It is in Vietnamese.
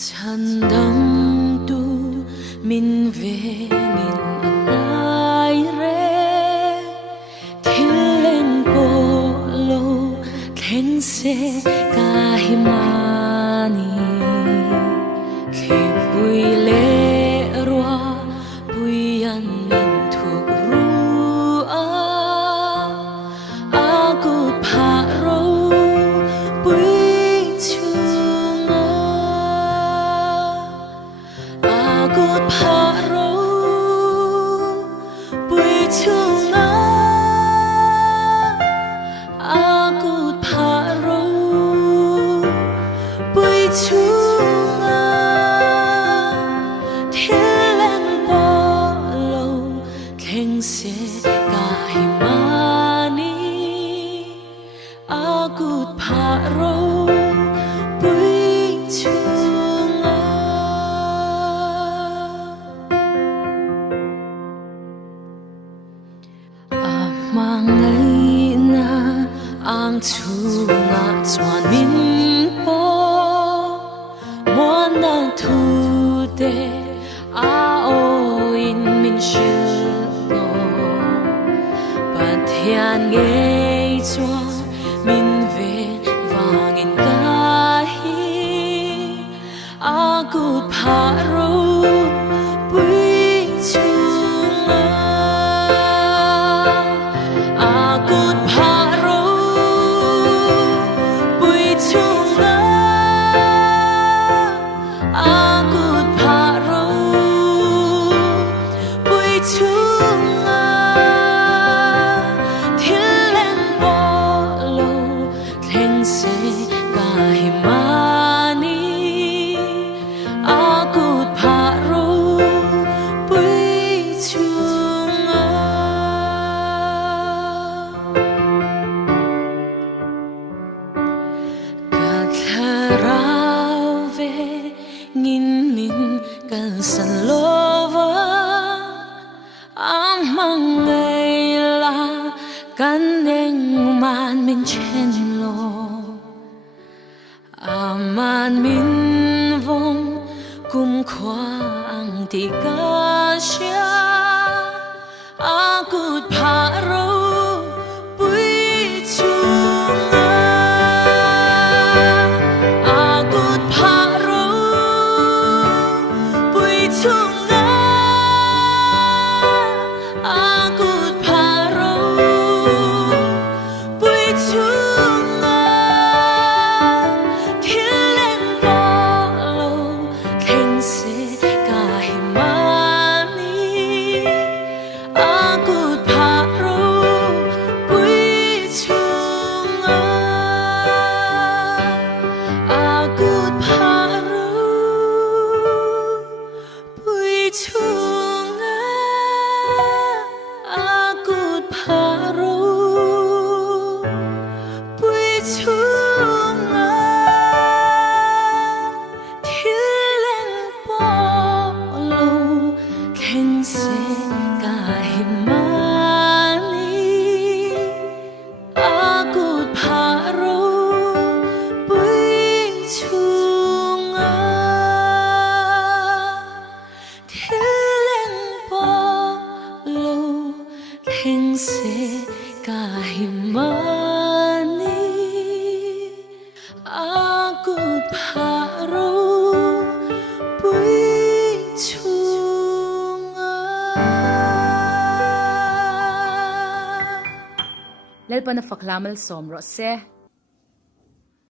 Chân đăng tu min về nghìn anai re thiên lên bộ lô thèn se kahimani khi bùi lệ roa bùi an min thuộc rua aku pharo bùi Good paro bui chunga good paro bui chunga thiên bo lâu keng se kahimani good paro bui chunga Mangai na ang chunga chuan min po muan na thu de a o in min shil lo pathian ngei chuan min ve wangin ka hi a gut pharo Ngin min kal san lova amang ngay la kan neng man min chen lo aman min vong kum khoang ti ka sha good pharo bui chunga good pharo chunga good pharo bui chunga thiên lên bo lâu keng se kahimani good pharo bui chunga good pharo chunga good pharo bui chunga thiên lên bo lâu keng se kahimani good pharo bui chunga keng se kahimani good pharo bui chunga Lelpan na faklamal som ro se